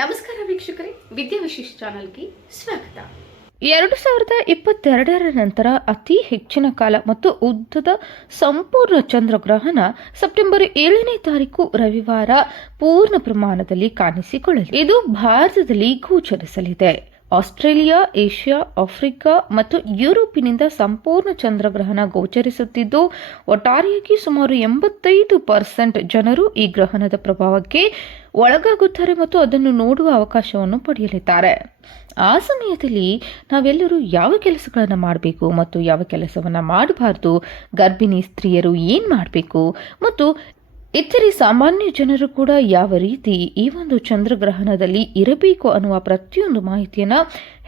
ನಮಸ್ಕಾರ ವೀಕ್ಷಕರೇ, ವಿದ್ಯಾ ವಿಶೇಷ ಚಾನಲ್ಗೆ ಸ್ವಾಗತ. 2022ರ ನಂತರ ಅತಿ ಹೆಚ್ಚಿನ ಕಾಲ ಮತ್ತು ಉದ್ದದ ಸಂಪೂರ್ಣ ಚಂದ್ರಗ್ರಹಣ ಸೆಪ್ಟೆಂಬರ್ 7ನೇ ತಾರೀಕು ರವಿವಾರ ಪೂರ್ಣ ಪ್ರಮಾಣದಲ್ಲಿ ಕಾಣಿಸಿಕೊಳ್ಳಲಿದೆ. ಇದು ಭಾರತದಲ್ಲಿ ಗೋಚರಿಸಲಿದೆ. ಆಸ್ಟ್ರೇಲಿಯಾ, ಏಷ್ಯಾ, ಆಫ್ರಿಕಾ ಮತ್ತು ಯುರೋಪಿನಿಂದ ಸಂಪೂರ್ಣ ಚಂದ್ರಗ್ರಹಣ ಗೋಚರಿಸುತ್ತಿದ್ದು, ಒಟ್ಟಾರೆಯಾಗಿ ಸುಮಾರು 85% ಜನರು ಈ ಗ್ರಹಣದ ಪ್ರಭಾವಕ್ಕೆ ಒಳಗಾಗುತ್ತಾರೆ ಮತ್ತು ಅದನ್ನು ನೋಡುವ ಅವಕಾಶವನ್ನು ಪಡೆಯಲಿದ್ದಾರೆ. ಆ ಸಮಯದಲ್ಲಿ ನಾವೆಲ್ಲರೂ ಯಾವ ಕೆಲಸಗಳನ್ನು ಮಾಡಬೇಕು ಮತ್ತು ಯಾವ ಕೆಲಸವನ್ನು ಮಾಡಬಾರ್ದು, ಗರ್ಭಿಣಿ ಸ್ತ್ರೀಯರು ಏನು ಮಾಡಬೇಕು ಮತ್ತು ಇತರೆ ಸಾಮಾನ್ಯ ಜನರು ಕೂಡ ಯಾವ ರೀತಿ ಈ ಒಂದು ಚಂದ್ರಗ್ರಹಣದಲ್ಲಿ ಇರಬೇಕು ಅನ್ನುವ ಪ್ರತಿಯೊಂದು ಮಾಹಿತಿಯನ್ನು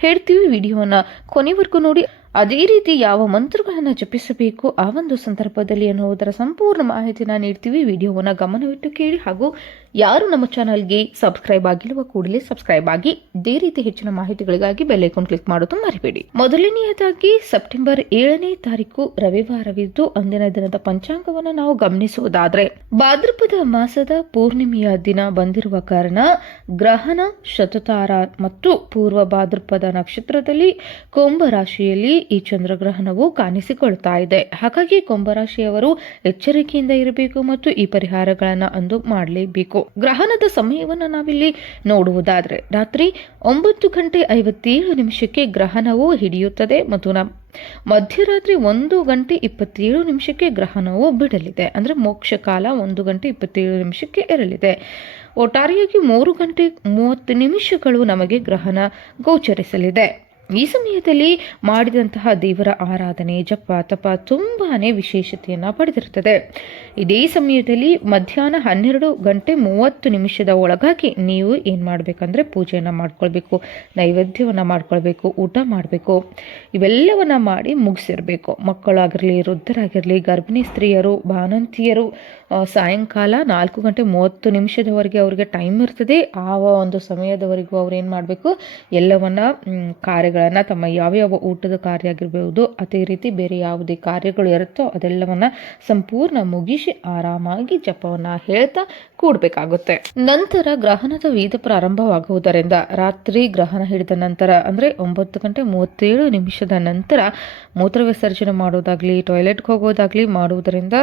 ಹೇಳ್ತೀವಿ. ವಿಡಿಯೋನ ಕೊನೆವರೆಗೂ ನೋಡಿ. ಅದೇ ರೀತಿ ಯಾವ ಮಂತ್ರಗಳನ್ನು ಜಪಿಸಬೇಕು ಆ ಒಂದು ಸಂದರ್ಭದಲ್ಲಿ ಅನ್ನುವುದರ ಸಂಪೂರ್ಣ ಮಾಹಿತಿನ ನೀಡ್ತೀವಿ. ವಿಡಿಯೋವನ್ನು ಗಮನವಿಟ್ಟು ಕೇಳಿ. ಹಾಗೂ ಯಾರು ನಮ್ಮ ಚಾನಲ್ಗೆ ಸಬ್ಸ್ಕ್ರೈಬ್ ಆಗಿರುವ ಕೂಡಲೇ ಸಬ್ಸ್ಕ್ರೈಬ್ ಆಗಿ. ಇದೇ ರೀತಿ ಹೆಚ್ಚಿನ ಮಾಹಿತಿಗಳಿಗಾಗಿ ಬೆಲ್ ಐಕಾನ್ ಕ್ಲಿಕ್ ಮಾಡೋದು ಮರಿಬೇಡಿ. ಮೊದಲನೆಯದಾಗಿ ಸೆಪ್ಟೆಂಬರ್ 7ನೇ ತಾರೀಕು ರವಿವಾರವಿದ್ದು, ಅಂದಿನ ದಿನದ ಪಂಚಾಂಗವನ್ನು ನಾವು ಗಮನಿಸುವುದಾದ್ರೆ, ಭಾದ್ರಪದ ಮಾಸದ ಪೂರ್ಣಿಮೆಯ ದಿನ ಬಂದಿರುವ ಕಾರಣ ಗ್ರಹಣ ಶತತಾರ ಮತ್ತು ಪೂರ್ವ ಭಾದ್ರಪದ ನಕ್ಷತ್ರದಲ್ಲಿ ಕುಂಭರಾಶಿಯಲ್ಲಿ ಈ ಚಂದ್ರಗ್ರಹಣವು ಕಾಣಿಸಿಕೊಳ್ತಾ ಇದೆ. ಹಾಗಾಗಿ ಕುಂಭರಾಶಿಯವರು ಎಚ್ಚರಿಕೆಯಿಂದ ಇರಬೇಕು ಮತ್ತು ಈ ಪರಿಹಾರಗಳನ್ನು ಅಂದು ಮಾಡಲೇಬೇಕು. ಗ್ರಹಣದ ಸಮಯವನ್ನು ನಾವಿಲ್ಲಿ ನೋಡುವುದಾದ್ರೆ, ರಾತ್ರಿ 9:57 ಗ್ರಹಣವು ಹಿಡಿಯುತ್ತದೆ ಮತ್ತು ಮಧ್ಯರಾತ್ರಿ 1:27 ಗ್ರಹಣವು ಬಿಡಲಿದೆ. ಅಂದ್ರೆ ಮೋಕ್ಷ ಕಾಲ 1:27 ಇರಲಿದೆ. ಒಟ್ಟಾರೆಯಾಗಿ 3:30 ನಮಗೆ ಗ್ರಹಣ ಗೋಚರಿಸಲಿದೆ. ಈ ಸಮಯದಲ್ಲಿ ಮಾಡಿದಂತಹ ದೇವರ ಆರಾಧನೆ, ಜಪ, ತಪ ತುಂಬಾನೇ ವಿಶೇಷತೆಯನ್ನು ಪಡೆದಿರುತ್ತದೆ. ಇದೇ ಸಮಯದಲ್ಲಿ ಮಧ್ಯಾಹ್ನ 12:30 ಒಳಗಾಗಿ ನೀವು ಏನು ಮಾಡಬೇಕಂದ್ರೆ ಪೂಜೆಯನ್ನು ಮಾಡ್ಕೊಳ್ಬೇಕು, ನೈವೇದ್ಯವನ್ನು ಮಾಡ್ಕೊಳ್ಬೇಕು, ಊಟ ಮಾಡಬೇಕು. ಇವೆಲ್ಲವನ್ನ ಮಾಡಿ ಮುಗಿಸಿರಬೇಕು. ಮಕ್ಕಳಾಗಿರಲಿ, ವೃದ್ಧರಾಗಿರಲಿ, ಗರ್ಭಿಣಿ ಸ್ತ್ರೀಯರು, ಬಾಣಂತಿಯರು ಸಾಯಂಕಾಲ 4:30 ಅವರಿಗೆ ಟೈಮ್ ಇರ್ತದೆ. ಆ ಒಂದು ಸಮಯದವರೆಗೂ ಅವ್ರು ಏನು ಮಾಡಬೇಕು, ಎಲ್ಲವನ್ನ ಕಾರ್ಯಗಳನ್ನು ತಮ್ಮ ಯಾವ್ಯಾವ ಊಟದ ಕಾರ್ಯ ಆಗಿರ್ಬೋದು, ಅದೇ ರೀತಿ ಬೇರೆ ಯಾವುದೇ ಕಾರ್ಯಗಳು ಇರುತ್ತೋ ಅದೆಲ್ಲವನ್ನ ಸಂಪೂರ್ಣ ಮುಗಿಸಿ ಆರಾಮಾಗಿ ಜಪವನ್ನ ಹೇಳ್ತಾ ಕೂಡಬೇಕಾಗುತ್ತೆ. ನಂತರ ಗ್ರಹಣದ ವೀದ ಪ್ರಾರಂಭವಾಗುವುದರಿಂದ ರಾತ್ರಿ ಗ್ರಹಣ ಹಿಡಿದ ನಂತರ ಅಂದ್ರೆ 9:37 ನಂತರ ಮೂತ್ರ ವಿಸರ್ಜನೆ ಮಾಡೋದಾಗ್ಲಿ, ಟಾಯ್ಲೆಟ್ಗೆ ಹೋಗೋದಾಗ್ಲಿ ಮಾಡುವುದರಿಂದ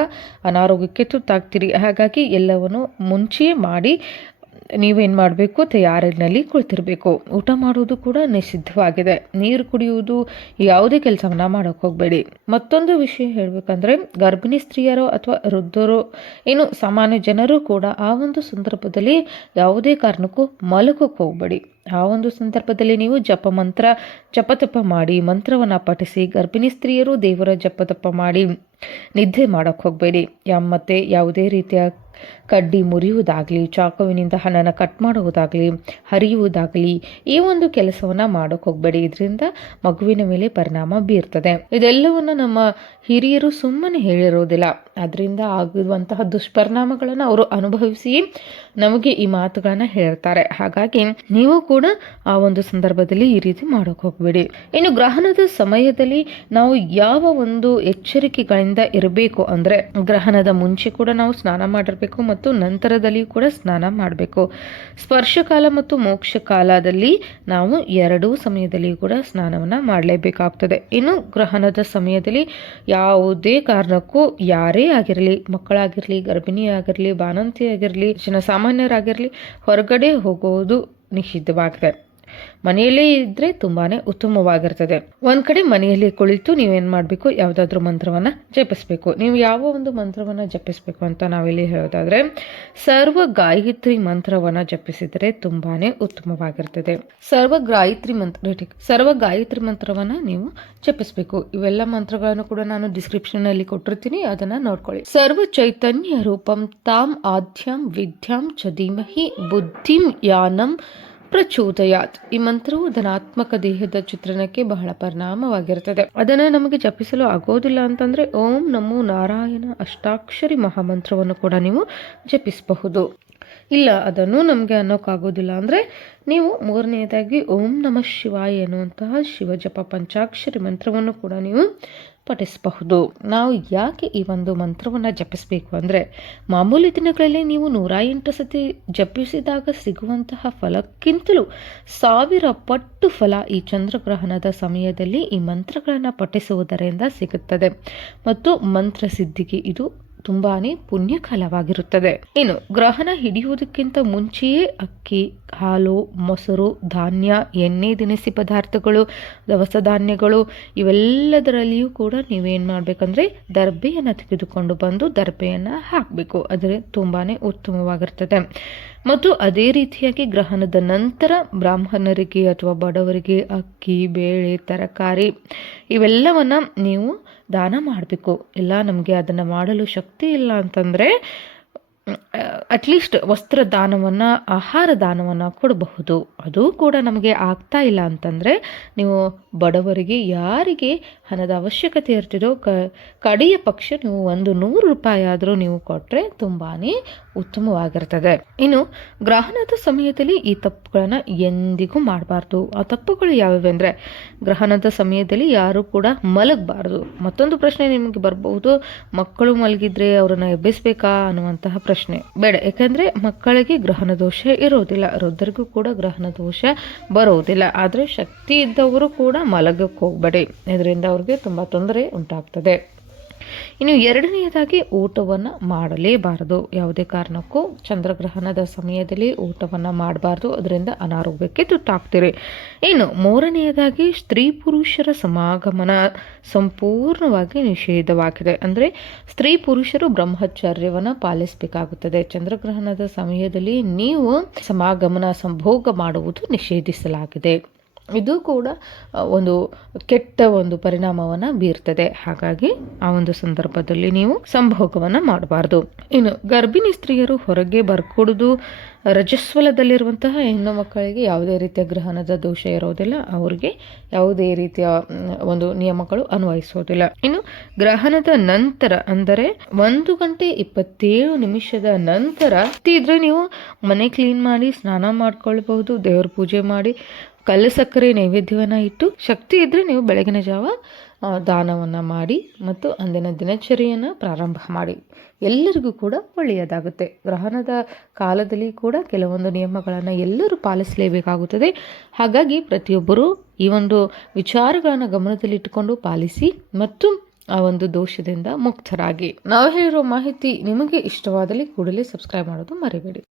ಅನಾರೋಗ್ಯಕ್ಕೆ ತುತ್ತಾಗ್ತೀರಿ. ಹಾಗಾಗಿ ಎಲ್ಲವನ್ನು ಮುಂಚೆ ಮಾಡಿ ನೀವೇನು ಮಾಡಬೇಕು, ತಯಾರಿನಲ್ಲಿ ಕುಳಿತಿರಬೇಕು. ಊಟ ಮಾಡುವುದು ಕೂಡ ನಿಷಿದ್ಧವಾಗಿದೆ. ನೀರು ಕುಡಿಯುವುದು, ಯಾವುದೇ ಕೆಲಸವನ್ನ ಮಾಡೋಕೆ ಹೋಗಬೇಡಿ. ಮತ್ತೊಂದು ವಿಷಯ ಹೇಳಬೇಕಂದ್ರೆ, ಗರ್ಭಿಣಿ ಸ್ತ್ರೀಯರು ಅಥವಾ ವೃದ್ಧರು, ಏನು ಸಾಮಾನ್ಯ ಜನರು ಕೂಡ ಆ ಒಂದು ಸಂದರ್ಭದಲ್ಲಿ ಯಾವುದೇ ಕಾರಣಕ್ಕೂ ಮಲಗೋಕೆ ಹೋಗಬೇಡಿ. ಆ ಒಂದು ಸಂದರ್ಭದಲ್ಲಿ ನೀವು ಜಪತಪ ಮಾಡಿ, ಮಂತ್ರವನ್ನು ಪಠಿಸಿ, ಗರ್ಭಿಣಿ ಸ್ತ್ರೀಯರು ದೇವರ ಜಪತಪ ಮಾಡಿ ನಿದ್ದೆ ಮಾಡೋಕೆ ಹೋಗಬೇಡಿ. ಮತ್ತೆ ಯಾವುದೇ ರೀತಿಯ ಕಡ್ಡಿ ಮುರಿಯುವುದಾಗಲಿ, ಚಾಕುವಿನಿಂದ ಹಣ್ಣನ್ನು ಕಟ್ ಮಾಡುವುದಾಗಲಿ, ಹರಿಯುವುದಾಗಲಿ ಈ ಒಂದು ಕೆಲಸವನ್ನು ಮಾಡೋಕೆ ಹೋಗಬೇಡಿ. ಇದರಿಂದ ಮಗುವಿನ ಮೇಲೆ ಪರಿಣಾಮ ಬೀರ್ತದೆ. ಇದೆಲ್ಲವನ್ನು ನಮ್ಮ ಹಿರಿಯರು ಸುಮ್ಮನೆ ಹೇಳಿರೋದಿಲ್ಲ. ಅದರಿಂದ ಆಗುವಂತಹ ದುಷ್ಪರಿಣಾಮಗಳನ್ನು ಅವರು ಅನುಭವಿಸಿ ನಮಗೆ ಈ ಮಾತುಗಳನ್ನು ಹೇಳ್ತಾರೆ. ಹಾಗಾಗಿ ನೀವು ಕೂಡ ಆ ಒಂದು ಸಂದರ್ಭದಲ್ಲಿ ಈ ರೀತಿ ಮಾಡೋಕೆ ಹೋಗಬೇಡಿ. ಇನ್ನು ಗ್ರಹಣದ ಸಮಯದಲ್ಲಿ ನಾವು ಯಾವ ಒಂದು ಎಚ್ಚರಿಕೆಗಳಿಂದ ಇರಬೇಕು ಅಂದ್ರೆ, ಗ್ರಹಣದ ಮುಂಚೆ ಕೂಡ ನಾವು ಸ್ನಾನ ಮಾಡಿರಬೇಕು ಮತ್ತು ನಂತರದಲ್ಲಿಯೂ ಕೂಡ ಸ್ನಾನ ಮಾಡಬೇಕು. ಸ್ಪರ್ಶಕಾಲ ಮತ್ತು ಮೋಕ್ಷ ಕಾಲದಲ್ಲಿ ನಾವು ಎರಡೂ ಸಮಯದಲ್ಲಿ ಕೂಡ ಸ್ನಾನವನ್ನ ಮಾಡಲೇಬೇಕಾಗ್ತದೆ. ಇನ್ನು ಗ್ರಹಣದ ಸಮಯದಲ್ಲಿ ಯಾವುದೇ ಕಾರಣಕ್ಕೂ ಯಾರೇ ಆಗಿರಲಿ, ಮಕ್ಕಳಾಗಿರಲಿ, ಗರ್ಭಿಣಿ ಆಗಿರಲಿ, ಬಾಣಂತಿ ಆಗಿರಲಿ, ಜನಸಾಮಾನ್ಯರಾಗಿರಲಿ ಹೊರಗಡೆ ಹೋಗುವುದು ನಿಷಿದ್ಧವಾಗಿದೆ. ಮನೆಯಲ್ಲೇ ಇದ್ರೆ ತುಂಬಾನೇ ಉತ್ತಮವಾಗಿರ್ತದೆ. ಒಂದ್ ಕಡೆ ಮನೆಯಲ್ಲಿ ಕುಳಿತು ನೀವೇನ್ ಮಾಡಬೇಕು, ಯಾವುದಾದ್ರೂ ಮಂತ್ರವನ್ನ ಜಪಿಸ್ಬೇಕು. ನೀವು ಯಾವ ಒಂದು ಮಂತ್ರವನ್ನ ಜಪಿಸ್ಬೇಕು ಅಂತ ನಾವಿಲ್ಲಿ ಹೇಳೋದಾದ್ರೆ, ಸರ್ವ ಗಾಯತ್ರಿ ಮಂತ್ರವನ್ನ ಜಪಿಸಿದರೆ ತುಂಬಾನೇ ಉತ್ತಮವಾಗಿರ್ತದೆ. ಸರ್ವ ಗಾಯತ್ರಿ ಮಂತ್ರವನ್ನ ನೀವು ಜಪಿಸ್ಬೇಕು. ಇವೆಲ್ಲ ಮಂತ್ರಗಳನ್ನು ಕೂಡ ನಾನು ಡಿಸ್ಕ್ರಿಪ್ಷನ್ ಅಲ್ಲಿ ಕೊಟ್ಟಿರ್ತೀನಿ, ಅದನ್ನ ನೋಡ್ಕೊಳ್ಳಿ. ಸರ್ವ ಚೈತನ್ಯ ರೂಪಂ ತಾಂ ಆದ್ಯಂ ವಿದ್ಯಾಂ ಚ ಧೀಮಹಿ ಬುದ್ಧಿಂ ಯಾನಂ ಪ್ರಚೋದಯಾತ್. ಈ ಮಂತ್ರವು ಧನಾತ್ಮಕ ದೇಹದ ಚಿತ್ರಣಕ್ಕೆ ಬಹಳ ಪರಿಣಾಮವಾಗಿರುತ್ತದೆ. ಅದನ್ನು ನಮಗೆ ಜಪಿಸಲು ಆಗೋದಿಲ್ಲ ಅಂತಂದ್ರೆ ಓಂ ನಮೋ ನಾರಾಯಣ ಅಷ್ಟಾಕ್ಷರಿ ಮಹಾಮಂತ್ರವನ್ನು ಕೂಡ ನೀವು ಜಪಿಸಬಹುದು. ಇಲ್ಲ ಅದನ್ನು ನಮಗೆ ಅನ್ನೋಕ್ಕಾಗೋದಿಲ್ಲ ಅಂದರೆ ನೀವು ಮೂರನೆಯದಾಗಿ ಓಂ ನಮಃ ಶಿವಾಯ ಎನ್ನುವಂತಹ ಶಿವಜಪ ಪಂಚಾಕ್ಷರಿ ಮಂತ್ರವನ್ನು ಕೂಡ ನೀವು ಪಠಿಸಬಹುದು. ನಾವು ಯಾಕೆ ಈ ಒಂದು ಮಂತ್ರವನ್ನು ಜಪಿಸಬೇಕು ಅಂದರೆ, ಮಾಮೂಲಿ ದಿನಗಳಲ್ಲಿ ನೀವು 108 ಸತಿ ಜಪಿಸಿದಾಗ ಸಿಗುವಂತಹ ಫಲಕ್ಕಿಂತಲೂ 1000 ಪಟ್ಟು ಫಲ ಈ ಚಂದ್ರಗ್ರಹಣದ ಸಮಯದಲ್ಲಿ ಈ ಮಂತ್ರಗಳನ್ನು ಪಠಿಸುವುದರಿಂದ ಸಿಗುತ್ತದೆ ಮತ್ತು ಮಂತ್ರ ಸಿದ್ಧಿಗೆ ಇದು ತುಂಬಾನೇ ಪುಣ್ಯಕಾಲವಾಗಿರುತ್ತದೆ. ಇನ್ನು ಗ್ರಹಣ ಹಿಡಿಯುವುದಕ್ಕಿಂತ ಮುಂಚೆಯೇ ಅಕ್ಕಿ, ಹಾಲು, ಮೊಸರು, ಧಾನ್ಯ, ಎಣ್ಣೆ, ದಿನಸಿ ಪದಾರ್ಥಗಳು, ದವಸ ಧಾನ್ಯಗಳು ಇವೆಲ್ಲದರಲ್ಲಿಯೂ ಕೂಡ ನೀವೇನು ಮಾಡಬೇಕಂದ್ರೆ ದರ್ಬೆಯನ್ನು ತೆಗೆದುಕೊಂಡು ಬಂದು ದರ್ಬೆಯನ್ನು ಹಾಕಬೇಕು. ಆದರೆ ತುಂಬಾನೇ ಉತ್ತಮವಾಗಿರ್ತದೆ. ಮತ್ತು ಅದೇ ರೀತಿಯಾಗಿ ಗ್ರಹಣದ ನಂತರ ಬ್ರಾಹ್ಮಣರಿಗೆ ಅಥವಾ ಬಡವರಿಗೆ ಅಕ್ಕಿ, ಬೇಳೆ, ತರಕಾರಿ ಇವೆಲ್ಲವನ್ನು ನೀವು ದಾನ ಮಾಡಬೇಕು. ಇಲ್ಲ ನಮಗೆ ಅದನ್ನು ಮಾಡಲು ಶಕ್ತಿ ಇಲ್ಲ ಅಂತಂದರೆ ಅಟ್ಲೀಸ್ಟ್ ವಸ್ತ್ರ ದಾನವನ್ನು, ಆಹಾರ ದಾನವನ್ನು ಕೊಡಬಹುದು. ಅದು ಕೂಡ ನಮಗೆ ಆಗ್ತಾ ಇಲ್ಲ ಅಂತಂದರೆ ನೀವು ಬಡವರಿಗೆ ಯಾರಿಗೆ ಹಣದ ಅವಶ್ಯಕತೆ ಇರ್ತಿದೋ ಕಡೆಯ ಪಕ್ಷ ನೀವು 100 ರೂಪಾಯಿ ಆದರೂ ನೀವು ಕೊಟ್ಟರೆ ತುಂಬಾ ಉತ್ತಮವಾಗಿರ್ತದೆ. ಇನ್ನು ಗ್ರಹಣದ ಸಮಯದಲ್ಲಿ ಈ ತಪ್ಪುಗಳನ್ನು ಎಂದಿಗೂ ಮಾಡಬಾರ್ದು. ಆ ತಪ್ಪುಗಳು ಯಾವ್ಯಾವೆ ಅಂದರೆ, ಗ್ರಹಣದ ಸಮಯದಲ್ಲಿ ಯಾರು ಕೂಡ ಮಲಗಬಾರ್ದು. ಮತ್ತೊಂದು ಪ್ರಶ್ನೆ ನಿಮಗೆ ಬರಬಹುದು, ಮಕ್ಕಳು ಮಲಗಿದ್ರೆ ಅವರನ್ನು ಎಬ್ಬಿಸಬೇಕಾ ಅನ್ನುವಂತಹ ಪ್ರಶ್ನೆ. ಬೇಡ, ಯಾಕಂದರೆ ಮಕ್ಕಳಿಗೆ ಗ್ರಹಣ ದೋಷ ಇರೋದಿಲ್ಲ, ವೃದ್ಧರಿಗೂ ಕೂಡ ಗ್ರಹಣ ದೋಷ ಬರೋದಿಲ್ಲ. ಆದರೆ ಶಕ್ತಿ ಇದ್ದವರು ಕೂಡ ಮಲಗಕ್ಕೆ ಹೋಗಬೇಡಿ, ಇದರಿಂದ ಅವ್ರಿಗೆ ತುಂಬ ತೊಂದರೆ ಉಂಟಾಗ್ತದೆ. ಇನ್ನು ಎರಡನೆಯದಾಗಿ ಊಟವನ್ನು ಮಾಡಲೇಬಾರದು. ಯಾವುದೇ ಕಾರಣಕ್ಕೂ ಚಂದ್ರಗ್ರಹಣದ ಸಮಯದಲ್ಲಿ ಊಟವನ್ನು ಮಾಡಬಾರ್ದು, ಅದರಿಂದ ಅನಾರೋಗ್ಯಕ್ಕೆ ತುತ್ತಾಗ್ತೀರಿ. ಇನ್ನು ಮೂರನೆಯದಾಗಿ ಸ್ತ್ರೀ ಪುರುಷರ ಸಮಾಗಮನ ಸಂಪೂರ್ಣವಾಗಿ ನಿಷೇಧವಾಗಿದೆ. ಅಂದರೆ ಸ್ತ್ರೀ ಪುರುಷರು ಬ್ರಹ್ಮಚರ್ಯವನ್ನು ಪಾಲಿಸಬೇಕಾಗುತ್ತದೆ. ಚಂದ್ರಗ್ರಹಣದ ಸಮಯದಲ್ಲಿ ನೀವು ಸಮಾಗಮನ, ಸಂಭೋಗ ಮಾಡುವುದು ನಿಷೇಧಿಸಲಾಗಿದೆ. ಇದು ಕೂಡ ಒಂದು ಕೆಟ್ಟ ಒಂದು ಪರಿಣಾಮವನ್ನು ಬೀರ್ತದೆ. ಹಾಗಾಗಿ ಆ ಒಂದು ಸಂದರ್ಭದಲ್ಲಿ ನೀವು ಸಂಭೋಗವನ್ನು ಮಾಡಬಾರ್ದು. ಇನ್ನು ಗರ್ಭಿಣಿ ಸ್ತ್ರೀಯರು ಹೊರಗೆ ಬರ್ಕೊಡುದು, ರಜಸ್ವಲದಲ್ಲಿರುವಂತಹ ಹೆಣ್ಣು ಮಕ್ಕಳಿಗೆ ಯಾವುದೇ ರೀತಿಯ ಗ್ರಹಣದ ದೋಷ ಇರೋದಿಲ್ಲ, ಅವರಿಗೆ ಯಾವುದೇ ರೀತಿಯ ಒಂದು ನಿಯಮಗಳು ಅನ್ವಯಿಸೋದಿಲ್ಲ. ಇನ್ನು ಗ್ರಹಣದ ನಂತರ ಅಂದರೆ 1:27 ನಂತರ ಇದ್ರೆ ನೀವು ಮನೆ ಕ್ಲೀನ್ ಮಾಡಿ ಸ್ನಾನ ಮಾಡ್ಕೊಳ್ಬಹುದು, ದೇವ್ರ ಪೂಜೆ ಮಾಡಿ ಕಲ್ಲು ಸಕ್ಕರೆ ನೈವೇದ್ಯವನ್ನು ಇಟ್ಟು, ಶಕ್ತಿ ಇದ್ದರೆ ನೀವು ಬೆಳಗಿನ ಜಾವ ದಾನವನ್ನು ಮಾಡಿ ಮತ್ತು ಅಂದಿನ ದಿನಚರಿಯನ್ನು ಪ್ರಾರಂಭ ಮಾಡಿ. ಎಲ್ಲರಿಗೂ ಕೂಡ ಒಳ್ಳೆಯದಾಗುತ್ತೆ. ಗ್ರಹಣದ ಕಾಲದಲ್ಲಿ ಕೂಡ ಕೆಲವೊಂದು ನಿಯಮಗಳನ್ನು ಎಲ್ಲರೂ ಪಾಲಿಸಲೇಬೇಕಾಗುತ್ತದೆ. ಹಾಗಾಗಿ ಪ್ರತಿಯೊಬ್ಬರೂ ಈ ಒಂದು ವಿಚಾರಗಳನ್ನು ಗಮನದಲ್ಲಿಟ್ಟುಕೊಂಡು ಪಾಲಿಸಿ ಮತ್ತು ಆ ಒಂದು ದೋಷದಿಂದ ಮುಕ್ತರಾಗಿ. ನಾವು ಹೇಳಿರೋ ಮಾಹಿತಿ ನಿಮಗೆ ಇಷ್ಟವಾದಲ್ಲಿ ಕೂಡಲೇ ಸಬ್ಸ್ಕ್ರೈಬ್ ಮಾಡೋದು ಮರಿಬೇಡಿ.